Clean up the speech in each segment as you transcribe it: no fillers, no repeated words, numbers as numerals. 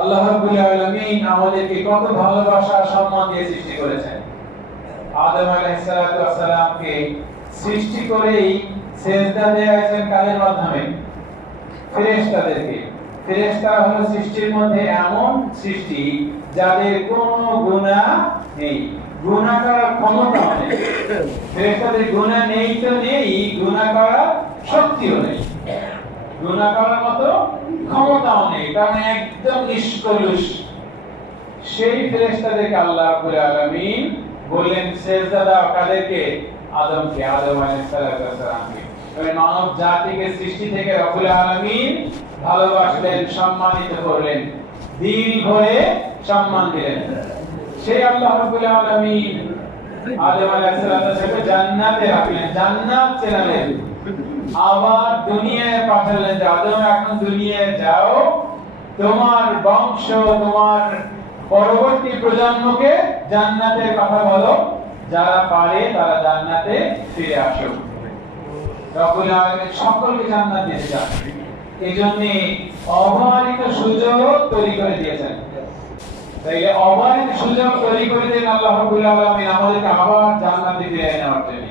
আল্লাহ রাব্বুল আলামিন আমাদেরকে কত ভালোবাসা সম্মান দিয়ে সৃষ্টি করেছেন। আদম আলাইহিস সালামকে সৃষ্টি করেই সিজদা দিয়েছেন কাদের মাধ্যমে? ফেরেশতাদেরকে। ফেরেশতারা হলো সৃষ্টির মধ্যে এমন সৃষ্টি যাদের কোনো গুনাহ নেই, গুনাহ করার ক্ষমতা নেই। ফেরেশতাদের গুনাহ নেই তো নেই, গুনাহ করার শক্তিও নেই, গুনাহ করার মতো ক্ষমতাও নেই, কারণ একদম নিষ্কলুষ। সেই ফেরেশতাদেরকে আল্লাহ রাব্বুল আলামিন বললেন সিজদা দাও কাদেরকে? আদমকে, আদম আলাইহিস সালামকে। তবে মানব জাতিকে সৃষ্টি থেকে রব্বুল আলামিন ভালোবাসলেন, সম্মানিত করলেন, দিল ভরে সম্মান দিলেন। সেই আল্লাহ রাব্বুল আলামিন আদম আলাইহিস সালামকে জান্নাতে রাখলেন, জান্নাত চেনালেন, আবার দুনিয়ায় পাঠালেন যে আদম এখন দুনিয়ায় যাও, তোমার বংশ, তোমার পরবর্তী প্রজন্মকে জান্নাতের কথা বলো, যারা পারে তারা জান্নাতে ফিরে আসো। রব্বুল আলামিন সকলকে জান্নাত দিতে চান, এইজন্য অবারিত সুযোগ তৈরি করে দিয়েছেন। তাইলে অবারিত সুযোগ তৈরি করে দেন আল্লাহ রাব্বুল আলামিন আমাদেরকে আবার জান্নাতে ফিরিয়ে নেওয়ার জন্য।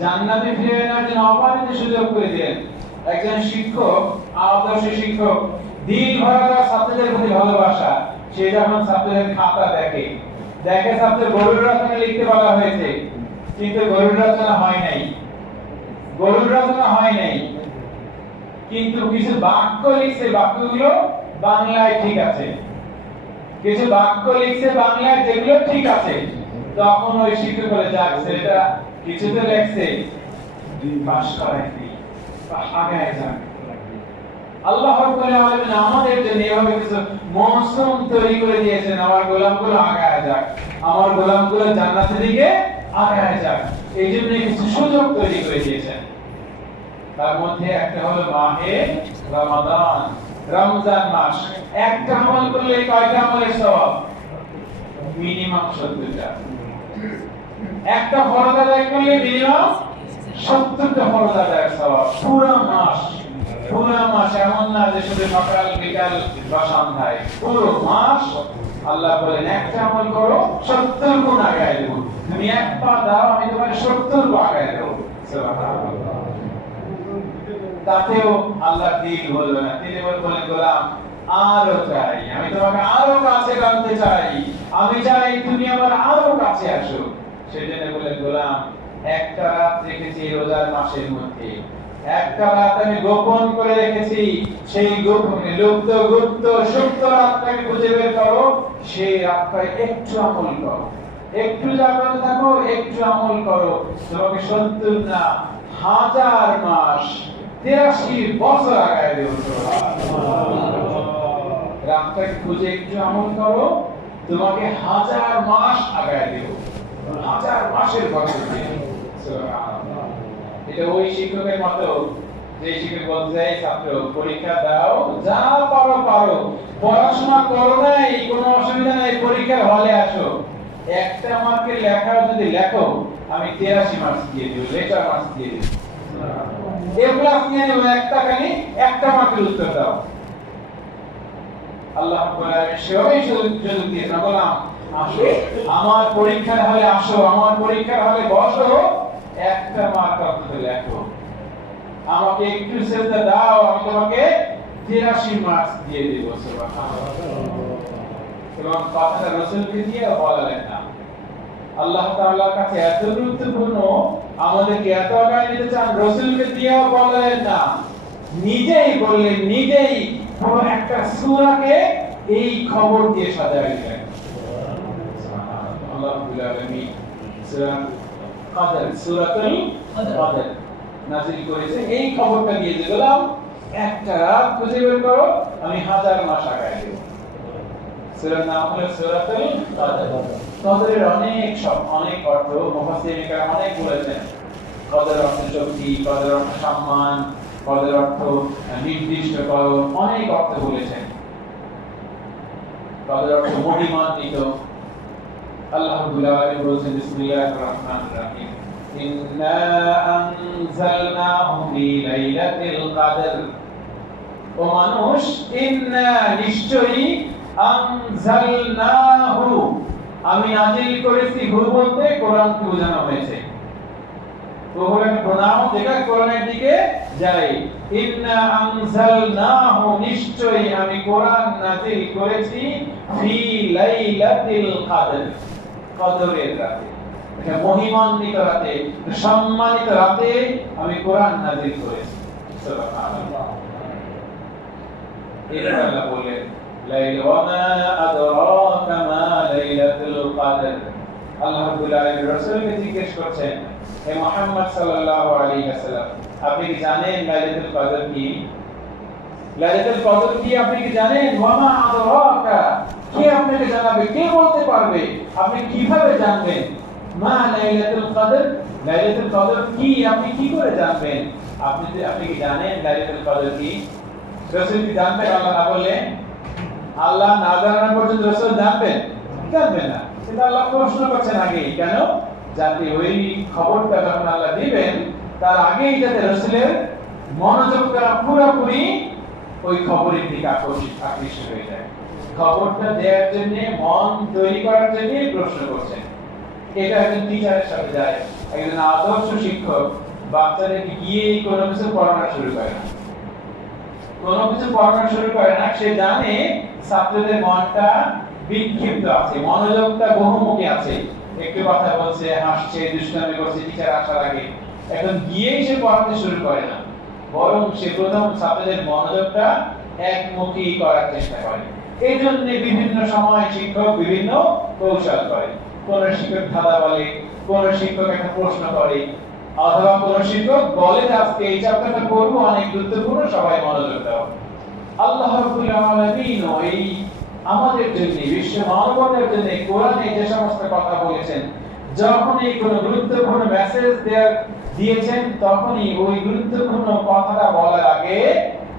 জান্নাতে ফিরিয়ে নেওয়ার জন্য অবারিত সুযোগ করে দিলেন। একজন শিক্ষক, আদর্শ শিক্ষক, দিন ভরা ছাত্রদের প্রতি ভালোবাসা, সে যখন ছাত্রদের খাতা দেখে ছাত্রের গরুর রচনা লিখতে বলা হয়েছে, কিন্তু গরুর রচনা হয় নাই, গরুর রচনা হয় নাই, কিন্তু কিছু বাক্য লিখছে, বাক্যগুলো বাংলায় ঠিক আছে, কিছু বাক্য লিখছে বাংলায় যেগুলো ঠিক আছে। তখন ওই শিক্ষক বলে, যাক সেটা কিছুতে লেখছে, পাস করাইছি, আগায় যাক। আল্লাহ রাব্বুল আলামিন আমাদের জন্য এভাবে কিছু মৌসুম তৈরি করে দিয়েছেন, আমার গোলামগুলো আগায় যাক, আমার গোলামগুলো জান্নাতের দিকে আগায় যাক, এই জন্য কিছু সুযোগ তৈরি করে দিয়েছেন। তার মধ্যে একটা হলো মাহে রমাদান, রমজান মাস। একটা আমল করলে কয়টা আমলের সওয়াব? মিনিমাম 70টা। একটা ফরজ আদায় করলে মিনিমাম 70টা ফরজ আদায়ের সওয়াব। পুরো মাস, পুরো মাস, এমন না যে শুধু সকাল বিকাল বা সন্ধ্যায়, পুরো মাস। আল্লাহ বলেন একটা আমল করো 70 গুণ আগায় দেব, তুমি এক পা দাও আমি তোমাকে 70 গুণ আগায় দেব। সুবহানাল্লাহ। তাতেও আল্লাহ দিল বলবে না, তিনি বলেন গোলাম আরো চাই, আমি তোমাকে আরো কাছে টানতে চাই, আমি চাই তুমি আমার আরো কাছে আসো। সেজন্য বলেন গোলাম একটা রাত রেখেছি রোজার মাসের মধ্যে, একটা রাত আমি গোপন করে রেখেছি, সেই গোপনে লুপ্ত গুপ্ত সুপ্ত রাতটাকে খুঁজে বের করো, সেই রাতটায় একটু আমল করো, একটু জাগ্রত থাকো, একটু আমল করো, তোমাকে 70 না 1000 মাস 83 বছর আগায় দেব। রাতটাকে খুঁজে একটু আমল করো, তোমাকে 1000 মাস আগায় দেব, 1000 মাসের বছর দেব। সুবহানাল্লাহ। এটা ওই শিক্ষকের মতো যে শিক্ষক বলছে ছাত্র পরীক্ষা দাও, যা পারো পারো, পড়াশোনা করো নাই কোনো অসুবিধা নাই, পরীক্ষার হলে আসো, একটা মার্কের লেখা যদি লেখো আমি 83 মার্কস দিয়ে দেব, লেটার মার্কস দিয়ে দেব। এ ক্লাস নিয়ে নেব, একটা খালি একটা মার্কের উত্তর দাও। আল্লাহ রাব্বুল আলামিন সেভাবেই সুযোগ দিয়েছেন, বললাম আসো আমার পরীক্ষার হলে, আসো আমার পরীক্ষার হলে বসো, একটা মার্ক অন্তত লেখো, আমাকে একটু সেজদা দাও আমি তোমাকে 83 মার্কস দিয়ে দেব। সুবহানাল্লাহ। এবং কথাটা রাসূলকে দিয়ে বলালেন না, আল্লাহ তাআলার কাছে এত গুরুত্বপূর্ণ, আমাদেরকে এত আগায় নিতে চান, রাসূলকে দিয়ে বললেন না, নিজেই বললেন, নিজেই পুরো একটা সূরাকে এই খবর দিয়ে সাজায় দিলেন। সুবহানাল্লাহ। আল্লাহ রাব্বুল আলামিন সূরা কদর, সূরাতুল কদর নাযিল করেছে এই খবরটা দিয়ে দিলাম, একটা রাত খুঁজে বের করো আমি 1000 মাস আগায় দেব। সূরার নাম হলো সূরাতুল কদর। কদরের অনেক অর্থ মুফাসসিরিনরা অনেক বলেছেন। কদর অর্থ শক্তি, কদর অর্থ সম্মান, কদর অর্থ নির্দিষ্টকরণ, অনেক অর্থ বলেছেন। কদর অর্থ মহিমান্বিত। আল্লাহ রাব্বুল আলামিন বলেছেন বিসমিল্লাহির রহমানির রহিম, ইন্না আনজালনাহু ফি লাইলাতিল কদর। ও মানুষ, ইন্না নিশ্চয়ই আনজালনাহু, আমি নাযিল করেছি। হু বলতে কোরআনকে বোঝানো হয়েছে। কোরআন প্রণাম যেটা কোরআনের দিকে যায়। ইন্না আনজালনাহু, নিশ্চয়ই আমি কোরআন নাযিল করেছি ফি লাইলাতিল কদর, কদরের রাতে, এটা মহিমান্বিত রাতে, সম্মানিত রাতে আমি কোরআন নাযিল করেছি। সুবহানাল্লাহ। এরপর আল্লাহ বলেন লাইলা ওয়া মা আদরাকা মা লাইলাতুল কদর। আল্লাহ রাব্বুল আলামিন রাসূলকে জিজ্ঞেস করছেন, হে মুহাম্মদ সাল্লাল্লাহু আলাইহি ওয়াসাল্লাম, আপনি কি জানেন লাইলাতুল কদর কি? লাইলাতুল কদর কি আপনি কি জানেন? ওয়া মা আদরাকা, কে আপনাকে জানাবে, কে বলতে পারবে, আপনি কিভাবে জানবেন? মা লাইলাতুল কদর, লাইলাতুল কদর কি আপনি কি করে জানবেন? আপনি কি জানেন লাইলাতুল কদর কি? রাসূল কি জানবেন? আল্লাহ না বললেন, আল্লাহ না জানানো পর্যন্ত রাসূল জানবেন না। সেটা আল্লাহ প্রশ্ন করছেন আগে, কেন? যাতে ওই খবরটা যখন আল্লাহ দিবেন তার আগেই যাতে রাসূলের মনোযোগটা পুরোপুরি ওই খবরের দিকে আকৃষ্ট হয়ে যায়। খবরটা দেওয়ার জন্য, মন তৈরি করার জন্য প্রশ্ন করছেন। এটা একজন টিচারের সাথে যায়। একজন আদর্শ শিক্ষক বাচ্চাদেরকে গিয়ে কোনো কিছু পড়ানো শুরু করে না, সে জানে ছাত্রদের মনটা বিক্ষিপ্ত আছে, মনোযোগটা বহুমুখী আছে, একটু কথা বলছে, হাসছে, দুষ্টামি করছে টিচার আসার আগে। এখন গিয়েই সে পড়াতে শুরু করে না, বরং সে প্রথম ছাত্রদের মনোযোগটা একমুখী করার চেষ্টা করে। এই জন্য বিভিন্ন সময় শিক্ষক বিভিন্ন কৌশল করে। কোন শিক্ষক ধাঁধা বলে, কোন শিক্ষক একটা প্রশ্ন করে, অথবা কোন শিক্ষক বলে আজকে এই চ্যাপ্টারটা পড়ব, অনেক গুরুত্বপূর্ণ, সবাই মনোযোগ দাও। আল্লাহ রাব্বুল আলামিন এই আমাদের জন্য, বিশ্ব মানবতার জন্য কোরআনে যে সমস্ত কথা বলেছেন, যখনই কোনো গুরুত্বপূর্ণ মেসেজ দিয়েছেন, তখনই ওই গুরুত্বপূর্ণ কথাটা বলার আগে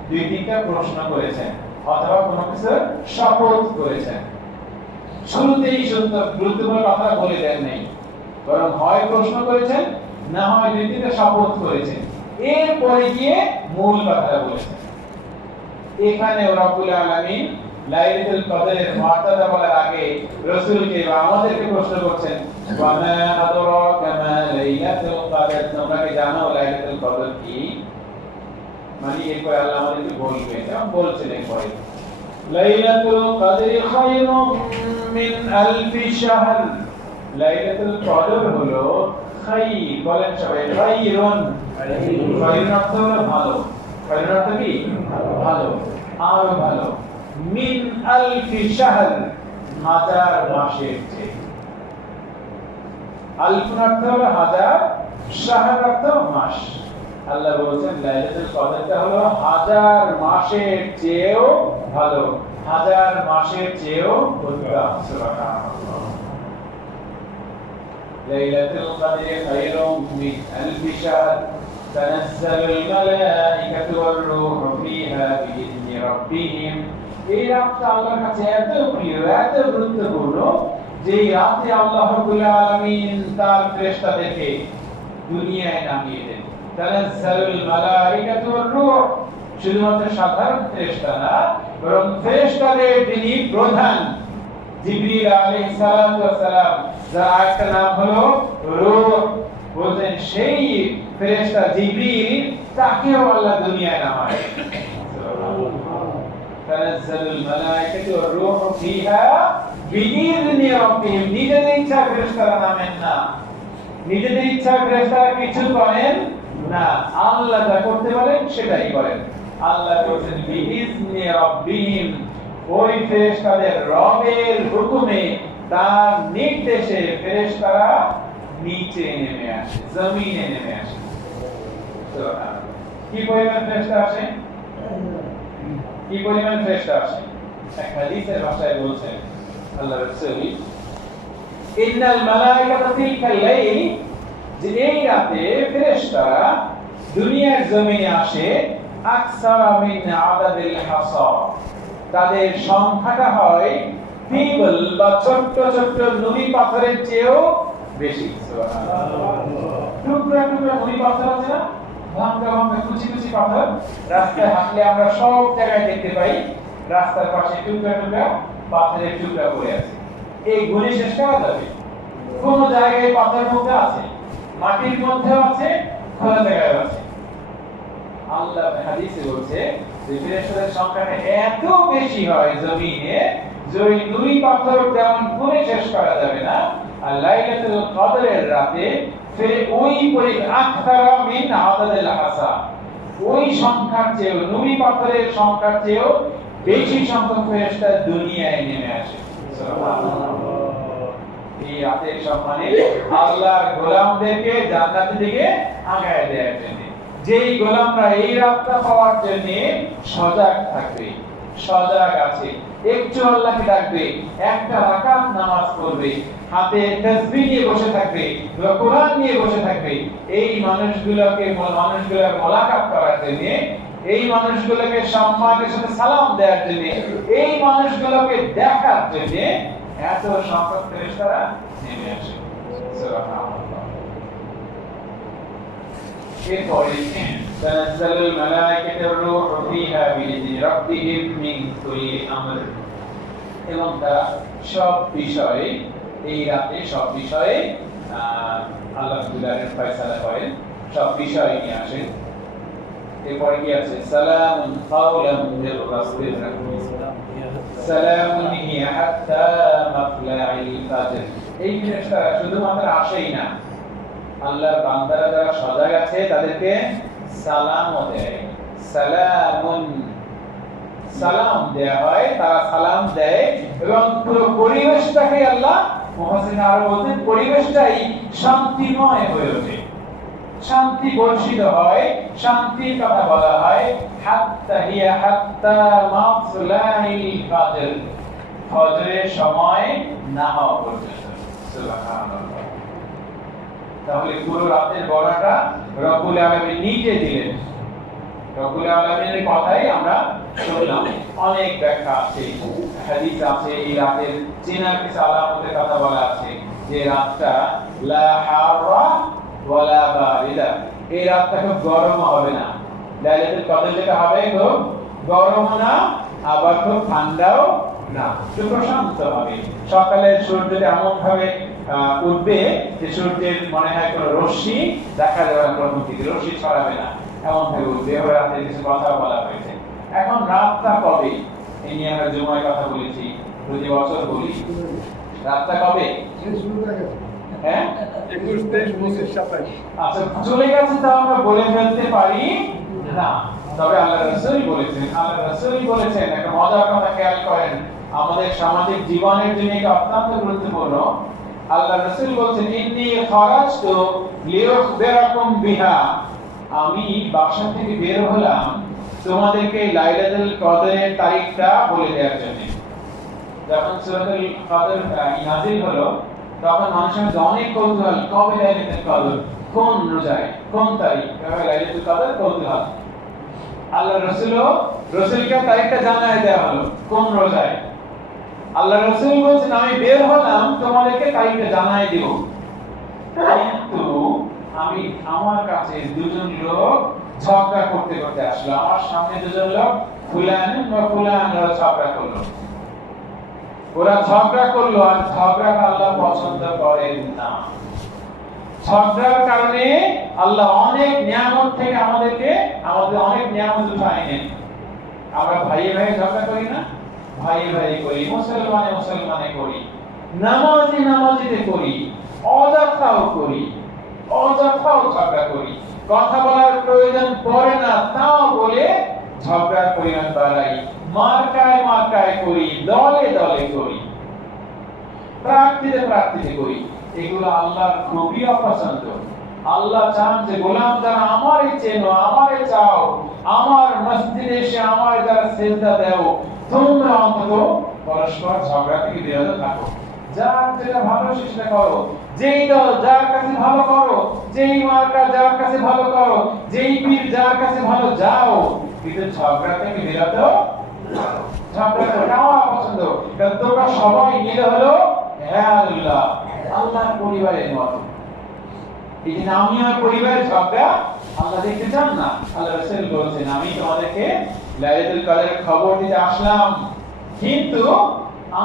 দুই তিনটা প্রশ্ন করেছেন, অথবা কোনো কিছু শপথ করেছেন। শুরুতেই গুরুত্বপূর্ণ কথাটা বলে দেন নাই, বরং হয় প্রশ্ন করেছেন, না হয় দুই তিনটা শপথ করেছেন, এরপরে গিয়ে মূল কথাটা বলেছেন। এখানে রব্বুল আলামিন লাইলাতুল কদরের মর্যাদা বলার আগে রাসূলকে বা আমাদেরকে প্রশ্ন করছেন, ওয়া মা আদরাকা মা লাইলাতুল কদর, তোমরা কি জানো লাইলাতুল কদর কি? মানে এরপর আল্লাহ আমাদেরকে বলবে, যেমন বলছেন এরপরে লাইলাতুল কদরি খায়রুম মিন আলফি শাহর। লাইলাতুল কদর হলো খায়র, বলেন সবাই খায়রুন। খায়রুন অর্থ হলো ভালো, খায়রুন অর্থ কি? ভালো, আরো ভালো। মিন আলফি শাহর, হাজার মাসের চেয়ে। আলফ অর্থ হলো হাজার, শাহর অর্থ মাস। আল্লাহ বলেছেন লাইলাতুল কদরটা হলো হাজার মাসের চেয়েও ভালো, হাজার মাসের চেয়েও উত্তম। সুবহানাল্লাহ। লাইলাতুল কদরি খায়রুম মিন আলফি শাহর তানাজ্জালুল মালাইকাতু ওয়ার রূহু ফিহা বিইذনি রাব্বিহিম। এই রাতটা আল্লাহর কাছে এত প্রিয়, এত গুরুত্বপূর্ণ, যে রাতে আল্লাহ রাব্বুল আলামিন তার ফেরেশতাদেরকে দুনিয়ায় নামিয়ে দেন। তানাজ্জালুল মালাইকাতু ওয়ার রূহ, শুধুমাত্র সাধারণ ফেরেশতা না, বরং ফেরেশতাদের যিনি প্রধান জিবরিল আলাইহিস সালাতু ওয়াস সালাম, যার আরেকটা নাম হলো রূহ, বলেন সেই ফেরেশতা জিবরিল, তাকেও আল্লাহ দুনিয়ায় নামায়। তানাজ্জালুল মালাইকাতু ওয়ার রূহু ফিহা বিইذনি রাব্বিহিম। নিজেদের ইচ্ছা ফেরেশতারা নামেন না, নিজেদের ইচ্ছা ফেরেশতারা কিছু করেন না, আল্লাহ যা করতে বলেন সেটাই করেন। আল্লাহ বলেন বিইذনি রাব্বিহিম, ওই ফেরেশতাদের রবের হুকুমে, তার নির্দেশে ফেরেশতারা নিচে নেমে আসে, জমিনে নেমে আসে। সুবহানাল্লাহ। কি পরিমাণ ফেরেশতা আসে? কি পরিমাণ ফেরেশতা আসে? এক হাদিসের ভাষায় বলছেন আল্লাহ রাসূল, ইন্নাল মালাইকাতা তিলকাল লাইল, যে এই রাতে ফেরেশতারা দুনিয়ার জমিনে আসে আকসারা মিন আদাদিল হাসা, তাদের সংখ্যাটা হয় পিবল বা ছোট ছোট নুড়ি পাথরের চেয়েও বেশি। সুবহানাল্লাহ। টুকরা টুকরা নুড়ি পাথর আছে না, ভাঙা ভাঙা কুচি কুচি পাথর, রাস্তায় হাঁটলে আমরা সব জায়গায় দেখতে পাই। রাস্তার পাশে টুকরা টুকরা পাথরের টুকরা পড়ে আছে, এই গুণে শেষ করা যাবে? কোন জায়গায় পাথরের মধ্যে আছে, মাটির মধ্যে আছে, খোলা জায়গায় আছে। আল্লাহ হাদিসে বলছে যে ফেরেশতাদের সংখ্যাটা এত বেশি হয় জমিনে যে ওই নুরি পাথর যেমন গুণে শেষ করা যাবে না, আর লাইলাতুল কদরের রাতে ওই আকতারা মিন আদাদিল হাসা, ওই সংখ্যার চেয়ে নুরি পাথরের সংখ্যার চেয়েও বেশি সংখ্যক ফেরেশতা দুনিয়ায় নেমে আসে। সুবহানাল্লাহ। এই রাতের সম্মানে আল্লাহর গোলামদেরকে জান্নাতের দিকে আগায় দেওয়ার জন্য, যেই গোলামরা এই রাতটা পাওয়ার জন্য সজাগ থাকবে, সজাগ আছে, একটু আল্লাহকে ডাকবে, একটা রাকাত নামাজ পড়বে, হাতে তাসবিহ নিয়ে বসে থাকবে, কোরআন নিয়ে বসে থাকবে, এই মানুষগুলোর মোলাকাত করার জন্য, এই মানুষগুলোকে সম্মানের সাথে সালাম দেওয়ার জন্য, এই মানুষগুলোকে দেখার জন্য এত সংখ্যক ফেরেশতারা নেমে আসে। সুবহানাল্লাহ। এরপরে তানাজ্জালুল মালায়েকাতুর রূহু ফীহা বিইذনি রাব্বিহিম মিন কুল্লি আমর, এবং তারা সব বিষয়ে, এই রাতে সব বিষয়ে আল্লাহ তাআলার ফয়সালা করেন, সব বিষয় নিয়ে আসেন। এরপরে কি আছে? সালামুন কাওলাম মির রাসূলির রাহিম, সালামুন হিয়া হাত্তা মাতলাইল ফাজর। এই ফেরেশতা শুধুমাত্র আসেই না, আল্লাহর বান্দারা যারা সজাগ আছে তাদেরকে সালামও দেয়। সালামুন, সালাম দেয়া হয়, তারা সালাম দেয়, এবং পুরো পরিবেশটাকে আল্লাহ মুহাসসিন আরো বলতেন পরিবেশটাই শান্তিময় হয়ে ওঠে, শান্তি বর্ষিত হয়, শান্তির কথা বলা হয়। হাত্তা হিয়া হাত্তা মাতলাইল ফাজর, ফজরের সময় না হওয়া পর্যন্ত। সুবহানাল্লাহ। তাহলে পুরো রাতের বর্ণনাটা রব্বুল আলামিন নিজে দিলেন। রব্বুল আলামিনের কথাই আমরা শুনলাম। অনেক ব্যাখ্যা আছে, হাদিস আছে, এই রাতের চেনার কিছু আলামতের কথা বলা আছে, যে রাতটা লা হাররা ওয়ালা বারিদা, এই রাতটা খুব গরম হবে না। লাইলাতুল কদর যেটা হবে খুব গরম না, আবার খুব ঠান্ডাও না, একটু প্রশান্ত হবে। সকালে সূর্যটা এমন ভাবে উঠবে যে সূর্যের মনে হয় কোনো রশ্মি দেখা যাবে না, কোনো দিকে রশ্মি ছড়াবে না, এমন ভাবে উঠবে। এবার রাতের কিছু কথা বলা হয়েছে। এখন রাতটা কবে, এই নিয়ে আমরা জুমায় কথা বলেছি, প্রতি বছর বলি। রাতটা কবে? হ্যাঁ, 21, 23, 25, 27। আচ্ছা, চলে গেছে তা আমরা বলে ফেলতে পারি না, তবে আল্লাহ রাসূল বলেছেন, আল্লাহ রাসূল বলেছেন একটা মজার কথা খেয়াল করেন, আমাদের সামাজিক জীবনের জন্য এটা অত্যন্ত গুরুত্বপূর্ণ। আল্লাহ রাসূল বলেছেন, ইন্নী খারাজতু লিউখবিরাকুম বিহা, আমি বাসা থেকে বের হলাম তোমাদেরকে লাইলাতুল কদরের তারিখটা বলে দেওয়ার জন্য। যখন সূরাতুল কদর নাযিল হলো তখন মানুষের মধ্যে অনেক কৌতূহল, কবে লাইলাতুল কদর, কোন রোজায়, কোন তারিখ, কবে লাইলাতুল কদর, কৌতূহল। আল্লাহ রাসূলকে তারিখটা জানায় দেওয়া হলো কোন রোজায়। আল্লাহ রাসূল বলেছেন, আমি বের হলাম তোমাদেরকে তারিখটা জানায় দেব, কিন্তু আমি আমার কাছে দুজন লোক ঝগড়া করতে করতে আসলো, আমার সামনে দুজন লোক ফুলান বা ফুলান ঝগড়া করলো। ওরা ঝগড়া করলো, আর ঝগড়াটা আল্লাহ পছন্দ করেন না। ঝগড়ার কারণে আল্লাহ অনেক নিয়ামত থেকে আমাদের অনেক নিয়ামত উঠায় নেন। আমরা ভাই ভাই ঝগড়া করি না? ভাই ভাই করি, মুসলমানে করি, নামাজিতে করি, অযথাও করি, অযথাও ঝগড়া করি, কথা বলার প্রয়োজন পড়ে না তাও বলে ঝগড়ার পরিমাণ বাড়াই, মার্কায় করি, দলে করি, প্রার্থীতে করি। এগুলো আল্লাহর খুবই অপছন্দ। আল্লাহ চান যে গোলাম যারা আমারই চেনো, আমারই চাও, আমার মসজিদে এসে আমার যারা সিজদা দাও, তোমরা অন্তত পরস্পর ঝগড়া থেকে বিরত থাকো। যার যেটা ভালো সেটা করো, যেই দল যার কাছে ভালো করো, যেই মার্কা যার কাছে ভালো করো, যেই পীর যার কাছে ভালো যাও, কিন্তু ঝগড়া থেকে বিরত থাকো। ঝগড়া করা পছন্দ, কারণ তোমরা সবাই মিলে হলো হ্যাঁ আল্লাহ, আল্লাহর পরিবারের মতো। এই যে আমি আর পরিবারের ঝগড়া আল্লাহ দেখতে চান না। আল্লাহ রাসূল বলেছেন, আমি তোমাদেরকে লাইলাতুল কদরের খবর দিতে আসলাম, কিন্তু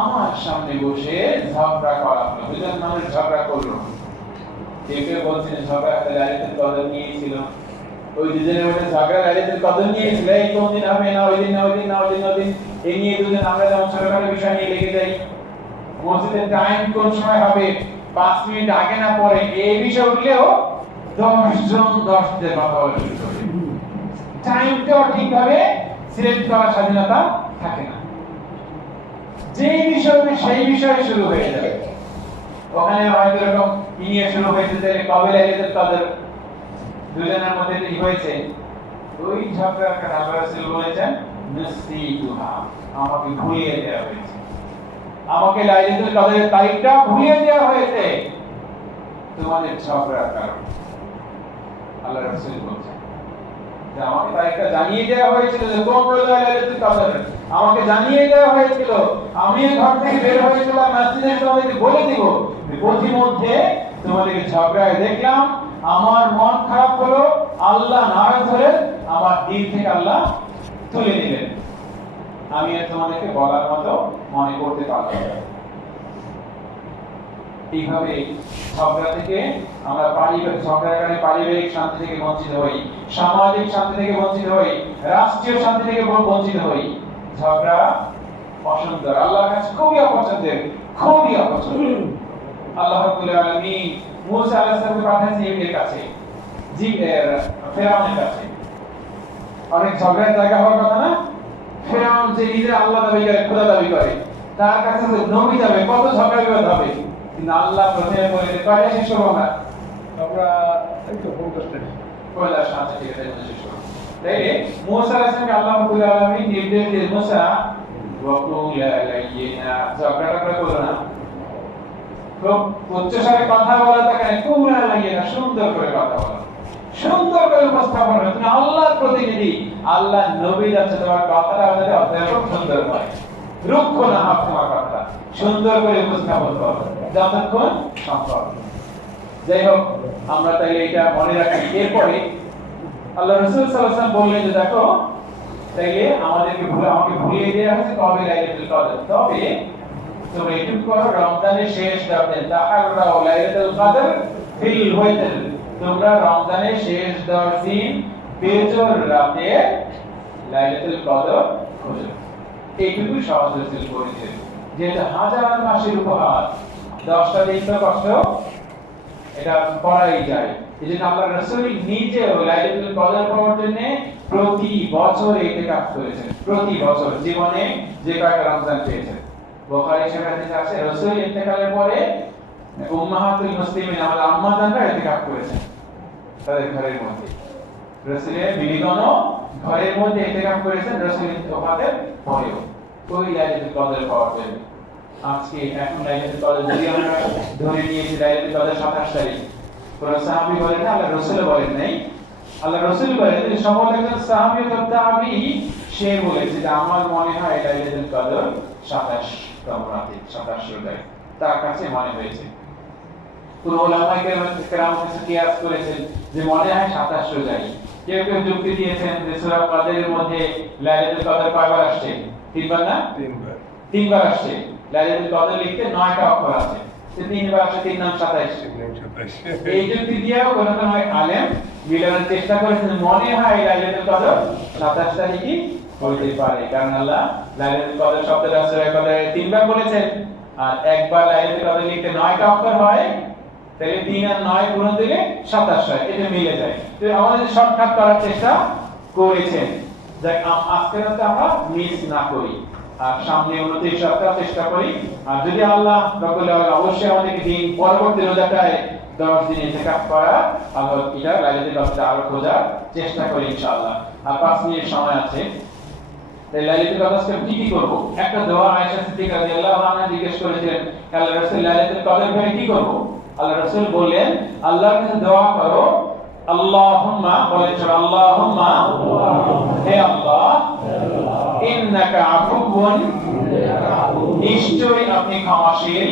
আমার সামনে বসে ঝগড়া করা হলো। দুজন মানুষ ঝগড়া করলো। কেউ কেউ বলছেন ঝগড়া লাইলাতুল কদর নিয়েই ছিল। ওই দুজনের মধ্যে ঝগড়া লাইলাতুল কদর নিয়ে ছিল। এই কোন দিন হবে না, ওই দিন না, ওই দিন না, ওই দিন ওই দিন, এই নিয়ে দুজন আমরা যেমন ছোটখাটো বিষয় নিয়ে লেগে যাই। মসজিদের টাইম কোন সময় হবে, 5 মিনিট আগে না পরে, এই বিষয় উঠলেও 10 জন 10 দের কথা বলে শুরু করে। টাইমটাও ঠিকভাবে সিলেক্ট করার স্বাধীনতা থাকে না। যে বিষয় সেই বিষয়ে শুরু হয়ে যাবে। ওখানে হয়তো এরকম নিয়ে শুরু হয়েছে যে কবে লাইলাতুল কদর, দুজনের মধ্যে কি হয়েছে, ওই ঝগড়ার কারণে আল্লাহ রাসূল বলেছেন নসিতুহা, আমাকে ভুলিয়ে দেওয়া হয়েছে, আমাকে লাইলাতুল কদরের তারিখটা ভুলিয়ে দেওয়া হয়েছে তোমাদের ঝগড়ার কারণে। আল্লাহ রাসূল বলেছেন যে আমাকে তারিখটা জানিয়ে দেওয়া হয়েছিল যে কোন রোজা লাইলাতুল কদর, আমাকে জানিয়ে দেওয়া হয়েছিল, আমি ঘর থেকে বের হয়েছিলাম মসজিদে তোমাদেরকে বলে দিব, পথিমধ্যে তোমাদেরকে ঝগড়ায় দেখলাম, আমার মন খারাপ হলো, আল্লাহ নারাজ হলেন, আমার দিল থেকে আল্লাহ তুলে নিলেন, আমি আর তোমাদেরকে বলার মতো মনে করতে পারলাম না। এইভাবে ঝগড়া থেকে আমরা ঝগড়ার কারণে পারিবারিক শান্তি থেকে বঞ্চিত হই, সামাজিক শান্তি থেকে বঞ্চিত হই, রাষ্ট্রীয় শান্তি থেকে বঞ্চিত হই। ঝগড়া অসুন্দর, আল্লাহর কাছে খুবই অপছন্দের, খুবই অপছন্দের। আল্লাহ রাব্বুল আলামিন মুসা আলাইহিস সালামকে পাঠিয়েছেন এর কাছে, ফেরাউনের কাছে। অনেক ঝগড়ার জায়গা হওয়ার কথা না? ফেরাউন যে নিজে আল্লাহ দাবি করে, খোদা দাবি করে, তার কাছে যে নবী যাবে, কত ঝগড়া বিবাদ হবে। কিন্তু আল্লাহ প্রথমে বলে যে কয়টা শেষ করব আমরা একটু 50টা কয়লা সাথে ঠিক আছে শেষ করব। তাই মুসা আলাইহিস সালামকে আল্লাহ রাব্বুল আলামিন নির্দেশ দিয়ে মুসা ওয়াকুলা লাইয়িনা, ঝগড়াটা করে বলো না, খুব উচ্চস্বরে কথা বলা থাকে না, কুলা লাইয়িনা, সুন্দর করে কথা বলো, সুন্দর করে উপস্থাপন করো, তুমি আল্লাহর প্রতিনিধি, আল্লাহ নবী যাচ্ছে, তোমার কথাটা আমাদের অত্যন্ত সুন্দর হয়, রুক্ষ না হোক তোমার কথা, সুন্দর করে উপস্থাপন করো যতক্ষণ সম্ভব। যাই হোক, আমরা তাইলে এটা মনে রাখি। এরপরে আল্লাহ রাসূল সাল্লাল্লাহু আলাইহি ওয়াসাল্লাম বললেন যে দেখো, তাইলে আমাকে ভুলিয়ে দেওয়া হয়েছে কবে লাইলাতুল কদর, তবে তোমরা এটুকু করো, রমজানের শেষ 10 দিন তাহাররাও লাইলাতুল কদর ফিল ওয়াতর, তোমরা রমজানের শেষ 10 দিন বেজর রাতে লাইলাতুল কদর খোঁজো। এইটুকু সহজ রাসূল করেছেন, যেটা হাজার মাসের উপহার, 10টা দিন তো কষ্ট এটা করাই যায়। এজন্য আল্লাহ রাসূল নিজেও লাইলাতুল কদর পাওয়ার জন্য প্রতি বছর ইতিকাফ করেছেন, প্রতি বছর জীবনে যে কয়টা রমজান পেয়েছেন। বুখারী শরীফে হাদিস আছে, রাসূল ইন্তেকালের পরে উম্মাহাতুল মুসলিমিন, আমাদের আম্মাজানরা ইতিকাফ করেছেন তাদের ঘরের মধ্যে। রাসূলের বিবিগণও ঘরের মধ্যে ইতিকাফ করেছেন রাসূল ওফাতের পরেও, ওই লাইলাতুল কদর পাওয়ার জন্য। আজকে এখন লাইলাতুল কদর যদি আমরা ধরে নিয়েছি লাইলাতুল কদর 27 তারিখ, কোন সাহাবী বলেন না, আল্লাহ রাসূল বলেন নাই, আল্লাহ রাসূল বলেন যে সম্ভবত একজন সাহাবী অথবা তাবী, সে বলেছে যে আমার মনে হয় লাইলাতুল কদর 27 তম রাতে, 27 রোজায় তার কাছে মনে হয়েছে। কোন উলামায়ে কেরাম কিছু কিয়াস করেছেন যে মনে হয় 27 রোজায়। কেউ কেউ যুক্তি দিয়েছেন যে সূরা কদরের মধ্যে লাইলাতুল কদর কয়বার আসছে? 3 বার না? 3 বার আসছে। লাইলাতুল কদর লিখতে 9টা অক্ষর আছে, 3 বার আসে, 3 নাম 27। এই যুক্তি দিয়েও কোন কোন আলেম মিলানোর চেষ্টা করেছেন, মনে হয় লাইলাতুল কদর 27 তারিখই হইতে পারে, কারণ আল্লাহ লাইলাতুল কদর শব্দটা সূরা কদরে 3 বার বলেছেন, আর একবার লাইলাতুল কদর লিখতে 9টা অক্ষর হয়, তাহলে 3 আর 9 গুণ দিলে 27 হয়, এটা মিলে যায়। তো আমাদের শর্টকাট করার চেষ্টা করেছেন, যাক আজকে রাতে আমরা মিস না করি, আর সামনে 29 সপ্তাহ চেষ্টা করি। আর যদি আল্লাহ রাব্বুল আলামিন অবশ্যই আমাদেরকে দিন পরবর্তী রোজাটায় 10 দিন ইতিকাফ করা, আল্লাহ এটা লাইলাতুল কদর আরো খোঁজার চেষ্টা করি ইনশাআল্লাহ। আর 5 মিনিট সময় আছে, তাই লাইলাতুল কদরকে কি কি করব? একটা দোয়া আয়েশা সিদ্দিকা রাদিয়াল্লাহু আনহা জিজ্ঞেস করেছিলেন, আল্লাহ রাসূল লাইলাতুল কদর পেয়ে কি করব? আল্লাহ রাসূল বললেন, আল্লাহর কাছে দোয়া করো, আল্লাহুম্মা, বলেন আল্লাহুম্মা, হে আল্লাহ, ইন্নাকা আফুউন, নিশ্চয়ই আপনি ক্ষমাশীল,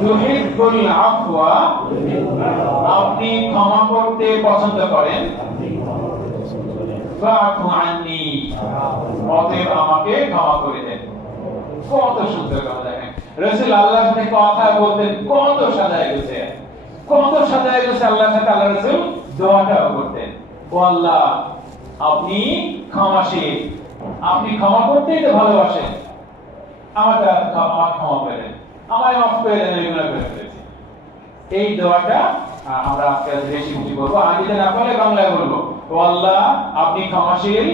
তুহিব্বুল আফওয়া, আপনি ক্ষমা করতে পছন্দ করেন, ফাআফু আন্নি, অতএব আমাকে ক্ষমা করে দেন। কত সুন্দর কথা দেখেন, রাসূল আল্লাহর সাথে কথা বলতেন কত সাজায় গুছিয়ে, কত সাজায় গুছিয়ে আল্লাহর সাথে আল্লাহ রাসূল দোয়াটাও করতেন। ও আল্লাহ, আপনি ক্ষমাশীল, আপনি ক্ষমা করতেই তো ভালোবাসেন, আমাকে ক্ষমা করে দেন, আমায় মাফ করে দেন, আমি গুনাহ করে ফেলেছি। এই দোয়াটা আমরা আজকে বেশি বেশি করব। আরবিতে না পারলে বাংলায় বলবো, ও আল্লাহ, আপনি ক্ষমাশীল,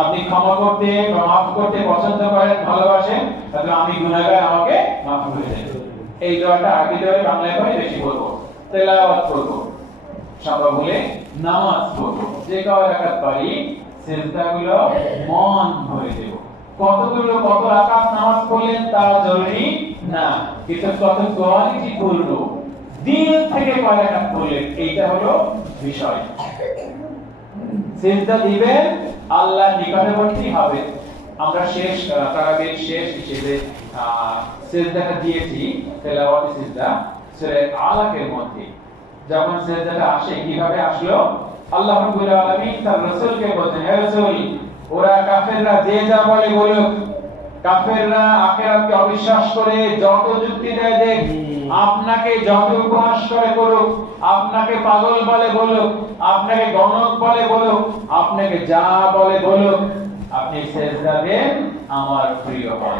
আপনি ক্ষমা করতে বা মাফ করতে পছন্দ করেন, ভালোবাসেন, তাহলে আমি গুনাহগার, আমাকে মাফ করে দেন। এই দোয়াটা আরবিতে পড়ে বাংলায় পড়ে বেশি বলবো, তেলাওয়াত করব, সবাই বলে নামাজ পড়ব, যে কয় রাকাত পারি সিজদাগুলো মন ভরে দেব। কত রাকাত নামাজ পড়লেন তা জরুরি না, কিন্তু কত কোয়ালিটি করলো, দিল থেকে কয় রাকাত পড়লেন, এইটা হলো বিষয়। সিজদা দিবেন, আল্লাহর নিকটবর্তী হবে। আমরা শেষ তারাবির শেষ হিসেবে সিজদাটা দিয়েছি, তেলাওয়াত সিজদা সূরা আলাকের মধ্যে। যখন সিজদাটা আসে, কিভাবে আসলো? আল্লাহ রাব্বুল আলামিন তার রাসূলকে বলেন, হে রাসূল, ওরা কাফেররা যে যা বলে বলুক, কাফেররা আখিরাতকে অবিশ্বাস করে যত যুক্তি দেয় দেখ, আপনাকে যত উপহাস করে করুক, আপনাকে পাগল বলে বলুক, আপনাকে গণক বলে বলুক, আপনাকে যা বলে বলুক, আপনি সিজদা দেন, আমার প্রিয় হন।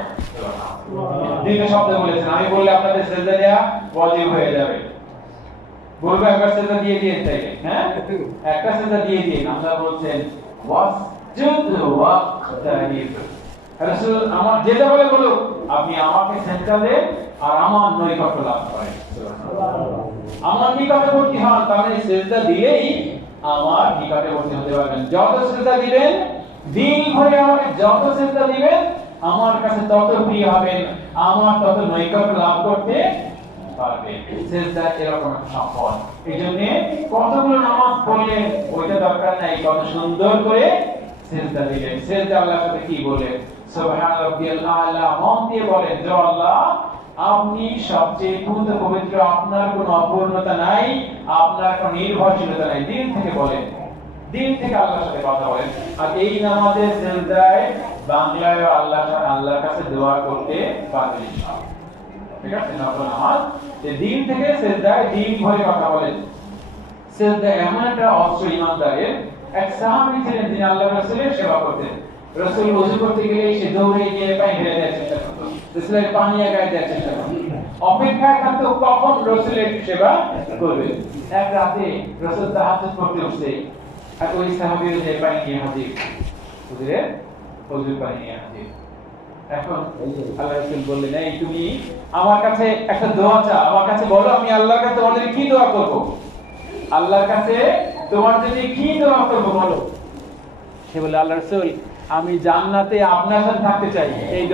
দুইটা শব্দ বলেছেন, আমি বললে আপনাদের সিজদা দেয়া ওয়াজিব হয়ে যাবে। বলবো একবার সিজদা দিয়ে দিন, তাইলে হ্যাঁ, একটা সিজদা দিয়ে দিন। আমরা বলছেন ওয়াসজুদ ওয়াক্তারিব, রাসূল আমার যে যা বলে বলুক, আপনি আমাকে সিজদা দেন আর আমার নৈকট্য লাভ করেন, আমার নিকটবর্তী হন। তাহলে সিজদা দিলেই আমার নিকটবর্তী হতে পারবেন। যত সিজদা দিবেন, দিল ভরে আমাকে যত সিজদা দিবেন, আমার কাছে তত প্রিয় হবেন, আমার তত নৈকট্য লাভ করতে পারবেন। সিজদা এরকম একটা সম্পদ। এইজন্য কতগুলো নামাজ পড়লেন ওইটা দরকার নাই, কত সুন্দর করে সিজদা দিলেন। সিজদা আল্লাহর সাথে কি বলেন? সুবহান রাব্বিয়াল আলা, মন দিয়ে বলেন যে আল্লাহ, আপনি সবচেয়ে পবিত্র, আপনার কোনো অপূর্ণতা নাই, আপনার কোনো নির্ভরশীলতা নাই। দিল থেকে বলেন, দিল থেকে আল্লাহর সাথে কথা বলেন। আর এই নামাজের সিজদায় বাংলায় আল্লাহর কাছে দোয়া করতে পারবেন ইনশাআল্লাহ। ঠিক আছে, নফল নামাজ এই দিল থেকে সিজদায় দিল ভরে কথা বলেন। সিজদা এমন একটা অস্ত্র ইমানদারের। এক সাহাবী ছিলেন, যিনি আল্লাহর রাসূলের সেবা করতেন। রাসূল ওযু করতে গেলে সে দৌড়ে গিয়ে পানি ঢেলে দেওয়ার চেষ্টা করত, রাসূলের পানি আগায় দেওয়ার চেষ্টা করত, অপেক্ষায় থাকতো কখন রাসূলের সেবা করবে। এক রাতে রাসূল তাহাজ্জুদ পড়তে উঠছে, আর ওই সাহাবী যে পানি নিয়ে হাজির, হুজুরের ওযুর পানি নিয়ে হাজির। এখন আল্লাহ রাসূল বললেন, এই তুমি আমার কাছে একটা দোয়া চাও, আমার কাছে বলো, আমি আল্লাহর কাছে তোমাদের কি দোয়া করব? আল্লাহর কাছে তোমার জন্য কি দোয়া করব বলো। সে বলে, আল্লাহ রাসূল, আমি জান্নাতে আপনার সাথে থাকতে চাই, এই